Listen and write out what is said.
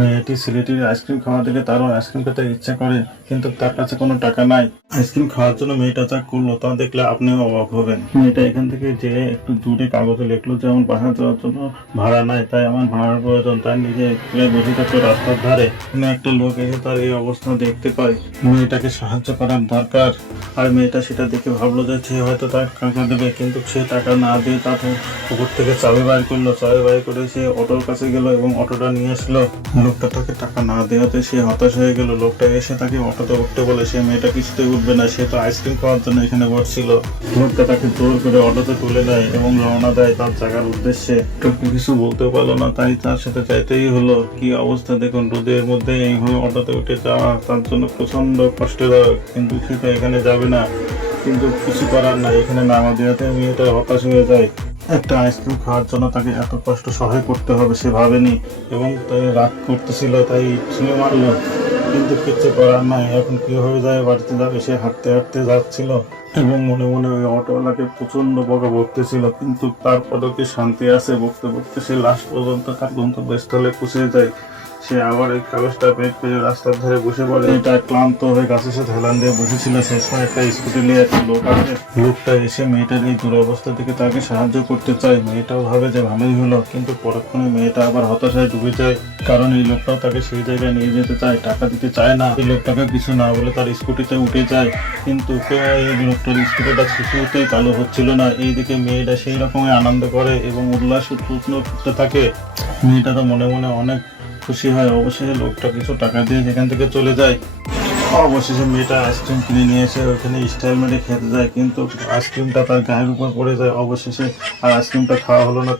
মেয়েটি ছেলেটির আইসক্রিম খাওয়া দেখে তারও আইসক্রিম খেতে ইচ্ছা করে, কিন্তু তার কাছে কোনো টাকা নাই। আইসক্রিম খাওয়ার জন্য মেয়েটা যা করলো তা দেখলে আপনিও অবাক হবেন। মেয়েটা এখান থেকে যে একটু দূরে কাগজে লিখলো যে আমার বাসা যাওয়ার জন্য ভাড়া নাই, তাই আমার ভাড়ার প্রয়োজন। তাই নিজে বসে থাকতো রাস্তার ধারে। কোনো একটা লোক এসে তার এই অবস্থা দেখতে পায়, মেয়েটাকে সাহায্য করার দরকার। আর মেয়েটা সেটা দেখে ভাবলো যে সে হয়তো তার টাকা দেবে, কিন্তু সে টাকা না দিয়ে তার পুকুর থেকে চাবি বাইর করলো। চাবি বাইর করে সে অটোর কাছে গেল এবং অটোটা নিয়ে আসলো। লোকটা তাকে টাকা না দেওয়াতে সে হতাশ হয়ে গেল। লোকটা এসে তাকে অটোতে উঠতে বলে, সে মেয়েটা কিছুতেই উঠবে না, সে তো আইসক্রিম খাওয়ার জন্য এখানে বসছিল। লোকটা তাকে জোর করে অটোতে তুলে দেয় এবং রওনা দেয় তার জায়গার উদ্দেশ্যে। লোকটা কিছু বলতেও পারলো না, তাই তার সাথে চাইতেই হলো। কি অবস্থা দেখুন, রোদের মধ্যে এইভাবে অটোতে উঠে যাওয়া তার জন্য প্রচন্ড কষ্টদায়ক, কিন্তু সে তো এখানে যাবে না। কিন্তু কিছু করার নাই, এখানে নামা দেওয়াতে মেয়েটা হতাশ হয়ে যায়। একটা আইসক্রিম খাওয়ার জন্য তাকে এত কষ্ট সহায় করতে হবে সে ভাবেনি, এবং তাই রাগ করতেছিল, তাই ছুঁয়ে মারলো। কিন্তু কিছু করার নাই। এখন কি হয়ে যায়, বাড়িতে যাবে, সে হাঁটতে হাঁটতে যাচ্ছিল এবং মনে মনে ওই অটোওয়ালাকে প্রচন্ড বকা বকতেছিল, কিন্তু তারপরেও কি শান্তি আছে? বকতে বকতে সে লাস্ট পর্যন্ত তার গন্তব্যস্থলে পৌঁছে যায়। সে আবার এই কাগজটা বের করে রাস্তার ধারে বসে পড়ে। এটা ক্লান্ত হয়ে গাছের সাথে হেলান দিয়ে বসেছিল। শেষ সময় একটা স্কুটি নিয়ে একটা লোক আসে। লোকটা এসে মেয়েটার এই দুরবস্থা থেকে তাকে সাহায্য করতে চায়। মেয়েটাও ভাবে যে ভালোই হলো, কিন্তু পরক্ষণে মেয়েটা আবার হতাশায় ডুবে যায়, কারণ এই লোকটাও তাকে সেই জায়গায় নিয়ে যেতে চায়, টাকা দিতে চায় না। এই লোকটাকে কিছু না বলে তার স্কুটিতে উঠে যায়, কিন্তু এই লোকটার স্কুটিটা কিছুতেই চালু হচ্ছিল না। এইদিকে মেয়েটা সেই রকমই আনন্দ করে এবং উল্লাস উৎফুল্ল করতে থাকে। মেয়েটা তো মনে মনে অনেক খুশি হয়। অবশেষে লোকটা কিছু টাকা দিয়ে সেখান থেকে চলে যায়। অবশেষে মেয়েটা আইসক্রিম কিনে নিয়ে এসে ওইখানে স্টাইল মেরে খেতে যায়, কিন্তু আইসক্রিমটা তার গায়ের উপর পড়ে যায়। অবশেষে আর আইসক্রিমটা খাওয়া হলো না।